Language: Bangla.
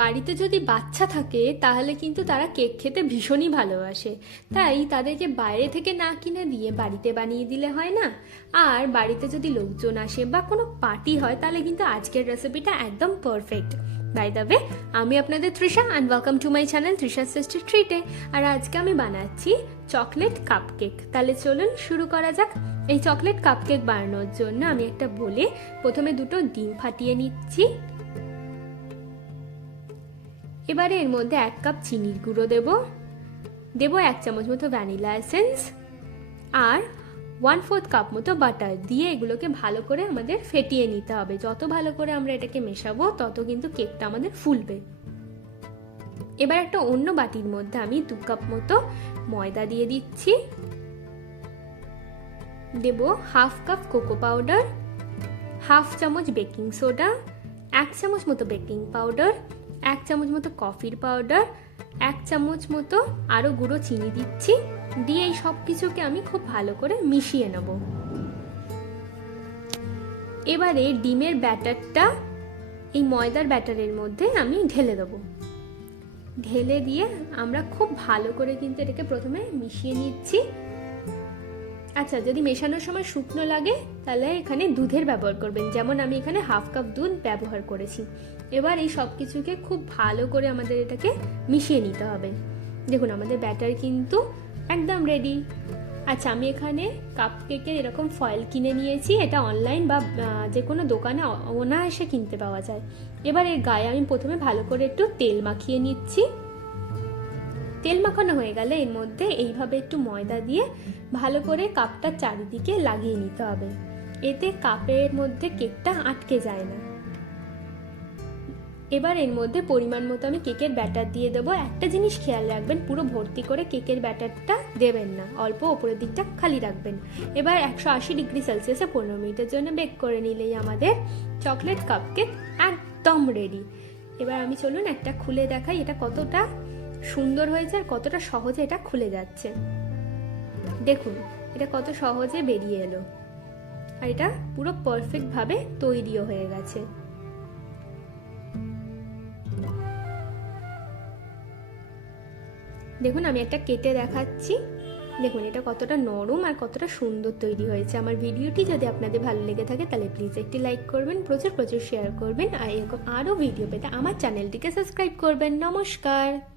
বাড়িতে যদি বাচ্চা থাকে তাহলে কিন্তু তারা কেক খেতে ভীষণই ভালোবাসে। তাই তাদেরকে বাইরে থেকে না কিনে দিয়ে বাড়িতে বানিয়ে দিলে হয় না। আর বাড়িতে যদি লোকজন আসে বা কোনো পার্টি হয় তাহলে কিন্তু আজকের রেসিপিটা একদম পারফেক্ট। বাই দ্য ওয়ে, আমি আপনাদের Trisha and welcome to my channel Trisha sister ট্রিটে। আর আজকে আমি বানাচ্ছি চকলেট কাপকেক। তাহলে চলুন শুরু করা যাক। এই চকলেট কাপকেক বানানোর জন্য আমি একটা বলে প্রথমে দুটো ডিম ফাটিয়ে নিচ্ছি। এবারে এর মধ্যে 1 কাপ চিনির গুঁড়ো দেবো 1 চামচ মতো ভ্যানিলা এসেন্স আর 1/4 কাপ মতো বাটার দিয়ে এগুলোকে ভালো করে আমাদের ফেটিয়ে নিতে হবে। যত ভালো করে আমরা এটাকে মেশাবো তত কিন্তু কেকটা আমাদের ফুলবে। এবার একটা অন্য বাটির মধ্যে আমি 2 কাপ মতো ময়দা দিয়ে দিচ্ছি, দেব 1/2 কাপ কোকো পাউডার, 1/2 চামচ বেকিং সোডা, 1 চামচ মতো বেকিং পাউডার, 1 চামচ মতো কফির পাউডার, 1 চামচ মতো আরও গুঁড়ো চিনি দিচ্ছি। দিয়ে এই সব কিছুকে আমি খুব ভালো করে মিশিয়ে নেব। এবারে ডিমের ব্যাটারটা এই ময়দার ব্যাটারের মধ্যে আমি ঢেলে দেবো। ঢেলে দিয়ে আমরা খুব ভালো করে কিন্তু এটাকে প্রথমে মিশিয়ে নিচ্ছি। আচ্ছা, যদি মেশানোর সময় শুকনো লাগে তাহলে এখানে দুধের ব্যবহার করবেন, যেমন আমি এখানে 1/2 কাপ দুধ ব্যবহার করেছি। এবার এই সব কিছুকে খুব ভালো করে আমাদের এটাকে মিশিয়ে নিতে হবে। দেখুন আমাদের ব্যাটার কিন্তু একদম রেডি। আচ্ছা, আমি এখানে কাপকেকের এরকম ফয়েল কিনে নিয়েছি। এটা অনলাইন বা যে কোনো দোকানে অনায়াসে কিনতে পাওয়া যায়। এবার এর গায়ে আমি প্রথমে ভালো করে একটু তেল মাখিয়ে নিচ্ছি। তেল মাখানো হয়ে গেলে এর মধ্যে এইভাবে একটু ময়দা দিয়ে ভালো করে কাপটার চারিদিকে লাগিয়ে নিতে হবে। এতে কাপের মধ্যে কেকটা আটকে যায় না। এবার এর মধ্যে পরিমাণ মতো আমি কেকের ব্যাটার দিয়ে দেবো। একটা জিনিস খেয়াল রাখবেন, পুরো ভর্তি করে কেকের ব্যাটারটা দেবেন না, অল্প ওপরের দিকটা খালি রাখবেন। এবার 180 ডিগ্রি সেলসিয়াসে 15 মিনিটের জন্য বেক করে নিলেই আমাদের চকলেট কাপকেক একদম রেডি। এবার আমি চলুন একটা খুলে দেখাই এটা কতটা সুন্দর হয়েছে আর কতটা সহজে এটা খুলে যাচ্ছে। দেখুন এটা কত সহজে বেরিয়ে এলো আর এটা পুরো পারফেক্ট ভাবে তৈরিও হয়ে গেছে। দেখুন আমি একটা কেটে দেখাচ্ছি। দেখুন এটা কতটা নরম আর কতটা সুন্দর তৈরি হয়েছে। আমার ভিডিওটি যদি আপনাদের ভালো লেগে থাকে তাহলে প্লিজ একটি লাইক করবেন, প্রচুর শেয়ার করবেন আর এরকম আরও ভিডিও পেতে আমার চ্যানেলটিকে সাবস্ক্রাইব করবেন। নমস্কার।